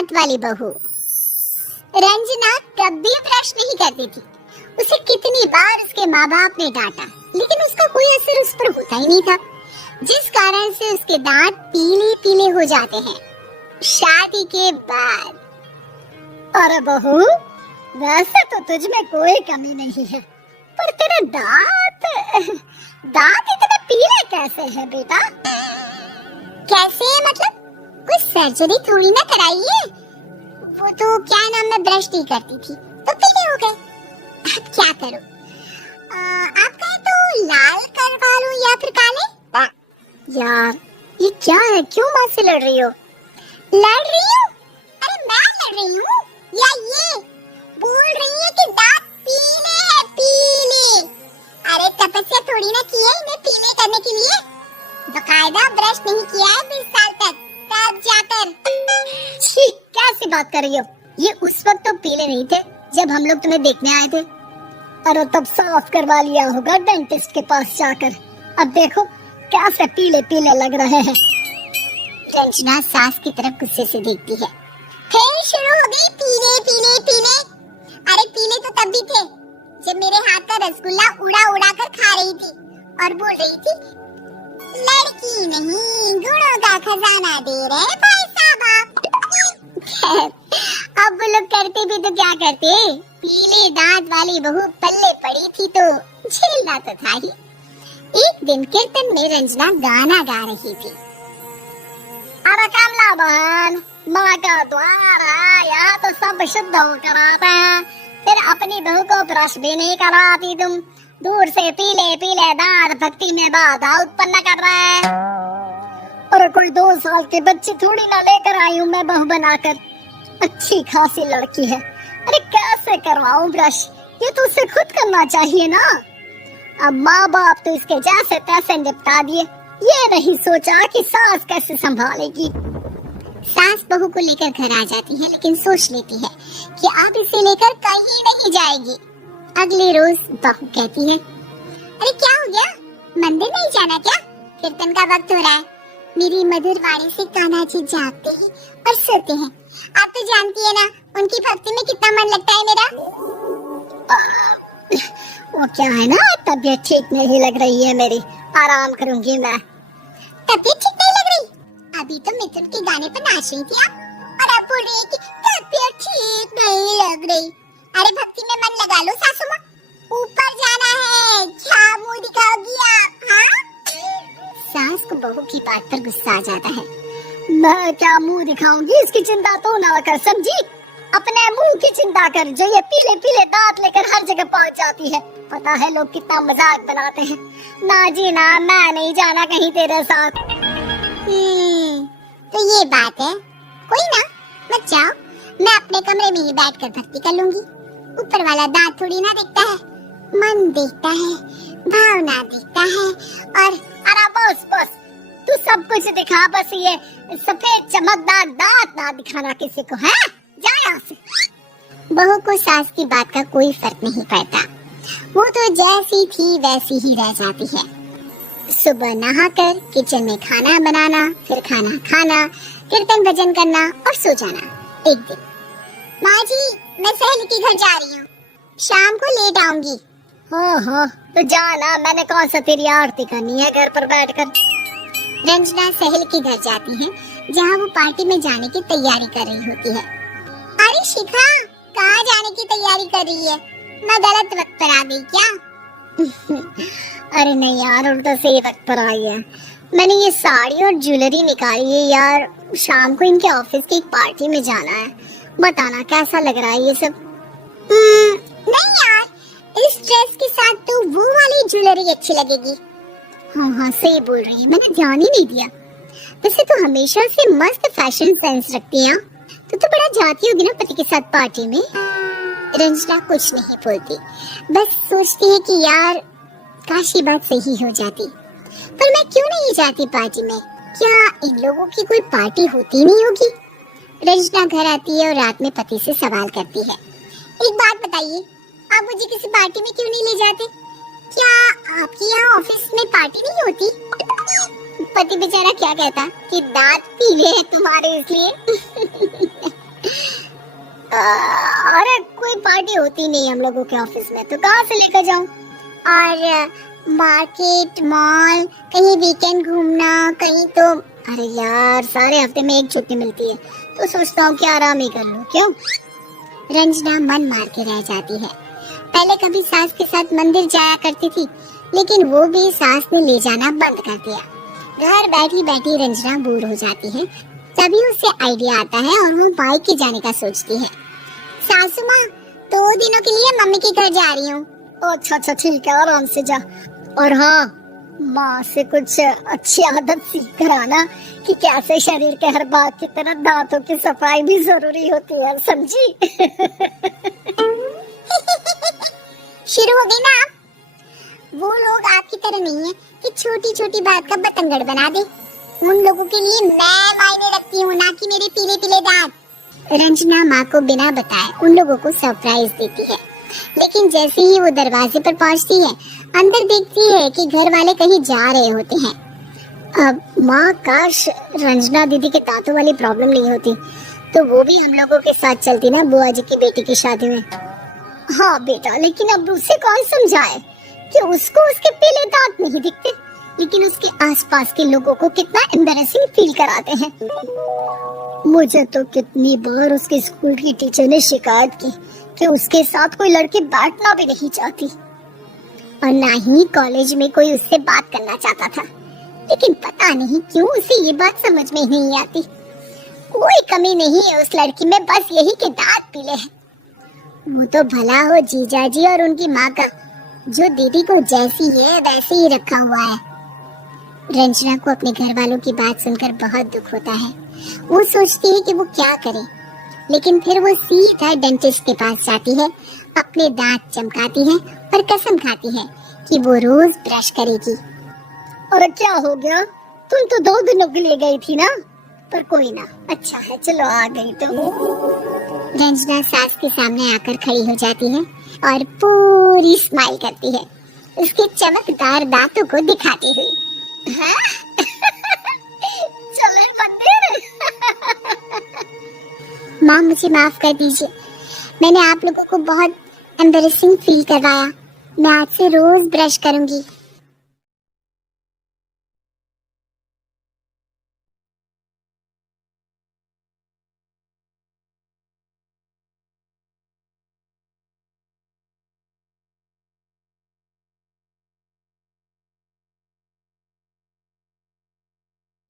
दांत वाली बहू। रंजना कभी ब्रश नहीं करती थी। उसे कितनी बार उसके माँ बाप ने डांटा, लेकिन उसका कोई असर उस पर होता ही नहीं था, जिस कारण से उसके दांत पीले पीले हो जाते हैं। शादी के बाद। अरे बहू, वैसे तो तुझ में कोई कमी नहीं है, पर तेरे दांत इतने पीले कैसे हैं बेटा? कैसे मतलब? कोई सर्जरी थोड़ी ना कराई है। वो तो क्या नाम, मैं ब्रश नहीं करती थी तो पीले हो गए। अब क्या करूं? आप कहें तो लाल करवा लूं या फिर काले? यार ये क्या है, क्यों माँ से लड़ रही हो? लड़ रही हूँ? अरे मैं लड़ रही हूँ या ये बोल रही है कि दांत पीले हैं, पीले। अरे तपस्या थोड़ी ना की है इन्हें पीले करने के लिए। बकायदा ब्रश नहीं किया है 20 साल तक, तब जाकर। कैसी बात कर रही हो? ये उस वक्त तो पीले नहीं थे जब हम लोग तुम्हें देखने आए थे। अरे तब साफ करवा लिया होगा डेंटिस्ट के पास जाकर। अब देखो कैसे पीले पीले लग रहे हैं। रंजना सास की तरफ गुस्से से देखती है। फिर शुरू हो गई पीले पीले पीले। अरे पीले तो तब भी थे जब मेरे हाथ का रसगुल्ला उड़ा उड़ा कर खा रही थी और बोल रही थी, लड़की नहीं गुणों का खजाना दे रहे भाई साहब। अब वो लोग करते भी तो क्या करते, पीले दांत वाली बहू पल्ले पड़ी थी तो झेलना तो था ही। एक दिन कीर्तन में रंजना गाना गा रही थी। अरे कमला बहन, माँ का द्वार आया तो सब शुद्ध होकर आता है, फिर अपनी बहू को ब्रश भी नहीं कराती तुम। दूर से पीले पीले दांत भक्ति में बाधा उत्पन्न कर रहे हैं। और कोई 2 साल के बच्चे थोड़ी ना लेकर आई हूँ मैं बहू बनाकर। अच्छी खासी लड़की है, अरे कैसे करवाऊं ब्रश? ये तो उसे खुद करना चाहिए ना। अब माँ बाप तो इसके जैसे तैसे निपटा दिए, ये नहीं सोचा कि सास कैसे संभालेगी। सास बहू को लेकर घर आ जाती है, लेकिन सोच लेती है कि अब इसे लेकर कहीं नहीं जाएगी। अगले रोज बहू कहती है, अरे क्या हो गया, मंदिर नहीं जाना क्या? कीर्तन का वक्त हो रहा है। मेरी मधुर वाणी से कान्हा जी जागते ही और सोते हैं। आप तो जानती है ना उनकी भक्ति में कितना मन लगता है मेरा। वो क्या है ना, तबीयत ठीक नहीं लग रही है मेरी, आराम करूंगी मैं। तबीयत ठीक नहीं लग रही? अभी तो मिथुन के गाने पर नाच रही थी आप, और अब बोल रही है कि तबीयत ठीक नहीं लग रही। अरे भक्ति में मन लगा लो सासू माँ, ऊपर जाना है, क्या मुंह दिखाओगी आप? हाँ? सास को बहू की बात पर गुस्सा आ जाता है। मैं क्या मुंह दिखाऊंगी, इसकी चिंता तो ना कर, समझी? अपने मुंह की चिंता कर, जो ये पीले पीले दांत लेकर हर जगह पहुंच जाती है। पता है लोग कितना मजाक बनाते हैं। ना जी ना, मैं नहीं जाना कहीं तेरे साथ। तो ये बात है, कोई ना, मत जाओ, मैं अपने कमरे में ही बैठकर भक्ति कर लूंगी। ऊपर वाला दांत थोड़ी ना देखता है, मन देखता है, भावना देखता है। और अरे बस बस, तू सब कुछ दिखा, बस ये सफेद चमकदार दांत ना दिखाना किसी को, है? जा यहाँ से। बहू को सास की बात का कोई फर्क नहीं पड़ता, वो तो जैसी थी वैसी ही रह जाती है। सुबह नहाकर किचन में खाना बनाना, फिर खाना खाना, कीर्तन भजन करना और सो जाना। एक दिन, माँ जी मैं सहेली के घर जा रही हूँ, शाम को लेट आऊंगी। हाँ तो जाना, मैंने कौन सा तेरी आरती करनी है घर पर बैठकर। रंजना सहेली के घर जाती है, जहाँ वो पार्टी में जाने की तैयारी कर रही होती है। अरे शिखा, कहाँ जाने की तैयारी कर रही है? मैं गलत वक्त पर आ गई क्या? अरे नहीं यार, उल्टा सही वक्त पर आई है। मैंने ये साड़ी और ज्वेलरी निकाली है यार, शाम को इनके ऑफिस की एक पार्टी में जाना है। बताना कैसा लग रहा है ये सब? नहीं यार, इस ड्रेस के साथ तो वो वाली ज्वेलरी अच्छी लगेगी। हाँ सही बोल रही है, मैंने ध्यान ही नहीं दिया। वैसे तो हमेशा से मस्त फैशन सेंस रखती है। तो बड़ा जाती होगी ना पति के साथ पार्टी में। रंजना कुछ नहीं बोलती, बस सोचती है कि यार काश ये बात सही हो जाती, पर मैं क्यों नहीं जाती पार्टी में? क्या इन लोगों की कोई पार्टी होती नहीं होगी? रंजना घर आती है और रात में पति से सवाल करती है, एक बात बताइए, आप मुझे किसी पार्टी में क्यों नहीं ले जाते? क्या आपके यहाँ ऑफिस में पार्टी नहीं होती? पति बेचारा क्या कहता कि दांत पीले हैं तुम्हारे इसलिए। अरे कोई पार्टी होती नहीं हम लोगों के ऑफिस में, तो कहाँ से लेकर जाऊं? और मार्केट, मॉल, कहीं वीकेंड घूमना, कहीं तो अरे यार सारे हफ्ते में एक छुट्टी मिलती है, तो सोचता हूँ कि आराम ही कर लूं। क्यों? रंजना मन मार के रह जाती है। पहले कभी सास के साथ मंदिर जाया करती थी, लेकिन वो भी सास ने ले जाना बंद कर दिया। घर बैठी बैठी रंजना बोर हो जाती है। तभी उसे आइडिया आता है और वो बाइक के जाने का सोचती है। सासू माँ, 2 दिनों के लिए मम्मी के घर जा रही हूँ। अच्छा अच्छा ठीक है, आराम से जा। और हाँ, माँ से कुछ अच्छी आदत सीख कर आना कि कैसे शरीर के हर भाग की तरह दांतों की सफाई भी जरूरी होती है, समझी? शुरू हो गई ना आप? वो लोग आपकी तरह नहीं है कि छोटी छोटी बात का बतंगड़ बना दे। उन लोगों के लिए मैं मायने रखती हूँ, ना कि मेरे पीले पीले दांत। रंजना माँ को बिना बताए उन लोगों को सरप्राइज देती है, लेकिन जैसे ही वो दरवाजे पर पहुँचती है, अंदर देखती है कि घर वाले कहीं जा रहे होते हैं। अब माँ, काश रंजना दीदी के दांतों वाली प्रॉब्लम नहीं होती, तो वो भी हम लोगों के साथ चलती ना बुआ जी की बेटी की शादी में। हाँ बेटा, लेकिन अब उसे कौन समझाए कि उसको उसके पीले दांत नहीं दिखते, लेकिन उसके आसपास के लोगों को कितना एम्बैरेसिंग फील कराते हैं। मुझे तो कितनी बार उसके स्कूल की टीचर ने शिकायत की कि उसके साथ कोई लड़की बैठना भी नहीं चाहती, और ना ही कॉलेज में कोई उससे बात करना चाहता था। लेकिन पता नहीं क्यों उसे ये बात समझ में नहीं आती। कोई कमी नहीं है उस लड़की में, बस यही कि दांत पीले हैं। वो तो भला हो जीजाजी और उनकी माँ का, जो दीदी को जैसी है वैसे ही रखा हुआ है। रंजना को अपने घर वालों की बात सुनकर बहुत दुख होता है। वो सोचती है कि वो क्या करे, लेकिन फिर वो सीधा डेंटिस्ट के पास जाती है, अपने दांत चमकाती है और कसम खाती है कि वो रोज ब्रश करेगी। और क्या हो गया? तुम तो 2 दिनों के लिए गई थी ना? पर कोई ना, अच्छा है, चलो आ गई तो। रंजना सास के सामने आकर खड़ी हो जाती है और पूरी स्माइल करती है, उसके चमकदार दांतों को दिखाती हुई। चले मंदिर। माँ, मुझे माफ कर दीजिए, मैंने आप लोगों को बहुत एम्बैरेसिंग फील करवाया। मैं आज से रोज ब्रश करूंगी।